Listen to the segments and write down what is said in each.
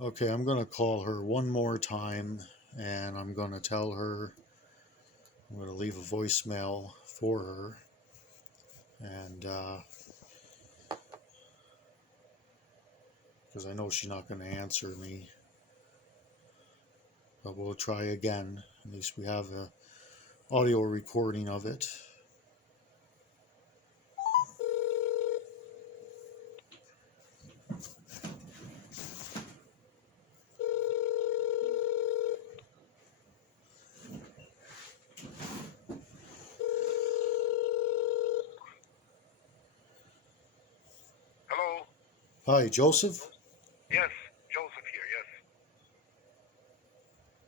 Okay, I'm going to call her one more time and I'm going to tell her, I'm going to leave a voicemail for her. And because I know she's not going to answer me, but we'll try again. At least we have a audio recording of it. Hello? Hi, Joseph. Yes, Joseph here,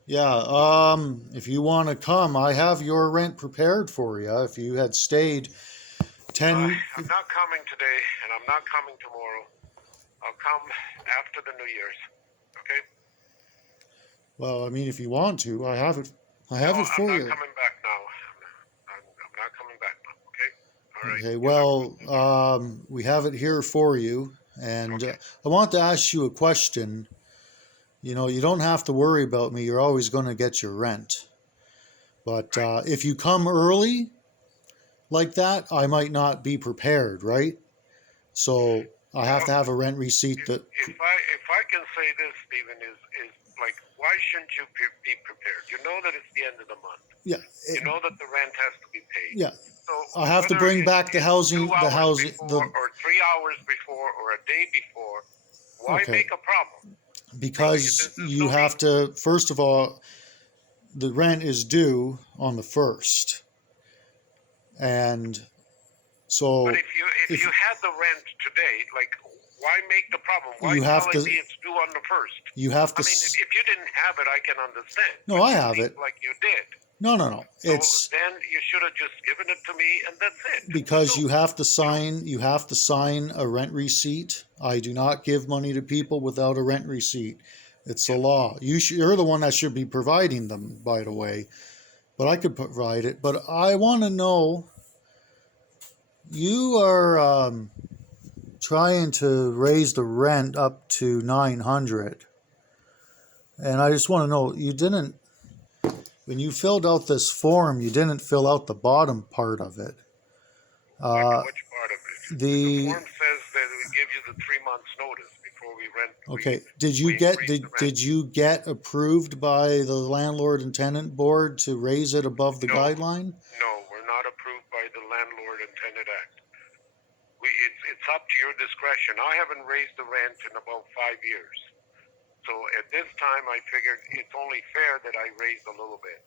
Yeah, if you want to come, I have your rent prepared for you. If you had stayed yes. 10, I'm not coming today, and I'm not coming tomorrow. I'll come after the New Year's, okay? well, I mean, if you want to, I No, have it I'm for not you. coming back now. I'm not coming back now, okay? All right, Okay, you have a good well, day. we have it here for you. And Okay, I want to ask you a question. You know, you don't have to worry about me. You're always going to get your rent. But right. if you come early like that, I might not be prepared, right? So I have Well, to have a rent receipt if that, if I can say this, Stephen, is like, why shouldn't you be prepared? You know that it's the end of the month. yeah, You know that the rent has to be paid. yeah. So I have to whether bring back it's two the hours housing, before or 3 hours before or a day before, why okay, make a problem? Really, because there's you no have reason. to, first of all, the rent is due on the 1st. And But so if if you had the rent today, like, why make the problem? Why you have telling to, me it's due on the first? you have I to, mean, if you didn't have it, I can understand. no, But I you have seem it. like you did. No, no, no. So It's then you should have just given it to me, and that's it. because So, you have to sign a rent receipt. I do not give money to people without a rent receipt. It's a yes, law. You're the one that should be providing them, by the way. But I could provide it. But I want to know, you are trying to raise the rent up to 900, and I just want to know, you didn't, when you filled out this form, you didn't fill out the bottom part of it. Uh, which part of it? The the form says that we give you the 3 months notice before we rent. Okay. We increase the rent. Did you get approved by the landlord and tenant board to raise it above the No, guideline? no, we're not approved by the Landlord and Tenant Act. It's up to your discretion. I haven't raised the rent in about 5 years. So at this time, I figured it's only fair that I raise a little bit.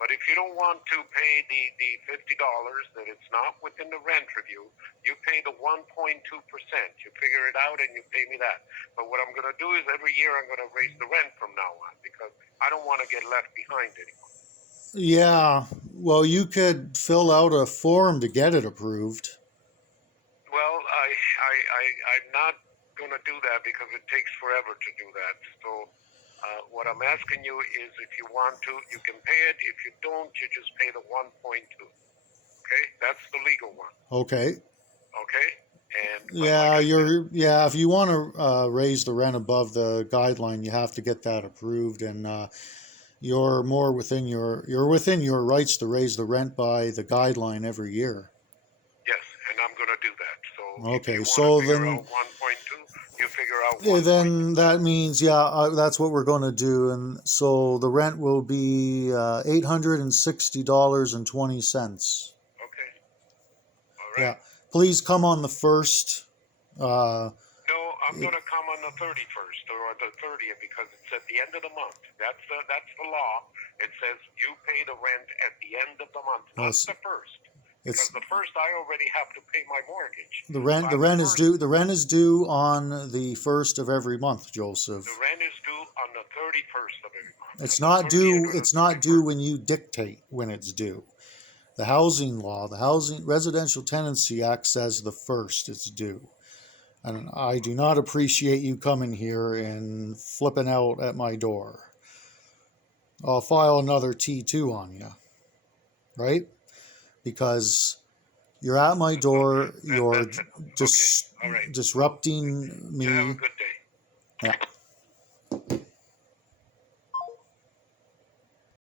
But if you don't want to pay the $50, that it's not within the rent review, you pay the 1.2%. You figure it out and you pay me that. But what I'm going to do is every year I'm going to raise the rent from now on because I don't want to get left behind anymore. Yeah. Well, you could fill out a form to get it approved. Well, I'm not going to do that because it takes forever to do that. So what I'm asking you is if you want to, you can pay it. If you don't, you just pay the 1.2. Okay? That's the legal one. Okay. Okay? But like I said, Yeah, if you want to raise the rent above the guideline, you have to get that approved, and you're within your rights to raise the rent by the guideline every year. yes, and I'm going to do that. So if you Okay, want to so figure then out 1.2, you figure out yeah, 1.2. then that means, yeah, that's what we're going to do. And so the rent will be $860.20. Okay? All Yeah. right? Please come on the 1st. Uh, No, I'm it, going to come on the 31st or the 30th because it's at the end of the month. That's the law. It says you pay the rent at the end of the month, no, not the first. Because it's the first I already have to pay my mortgage. the By the rent is first, due. The rent is due on the 1st of every month, the Joseph. rent is due on the 31st of every month, It's on the not 30th due. or the It's not due 31st. when you dictate when it's due. The housing law, the Housing Residential Tenancy Act says the 1st it's due. And I do not appreciate you coming here and flipping out at my door. I'll file another T2 on you, right? Because you're at my door, Okay, you're that's enough. Okay, just all right. disrupting You have me. a good day. Yeah.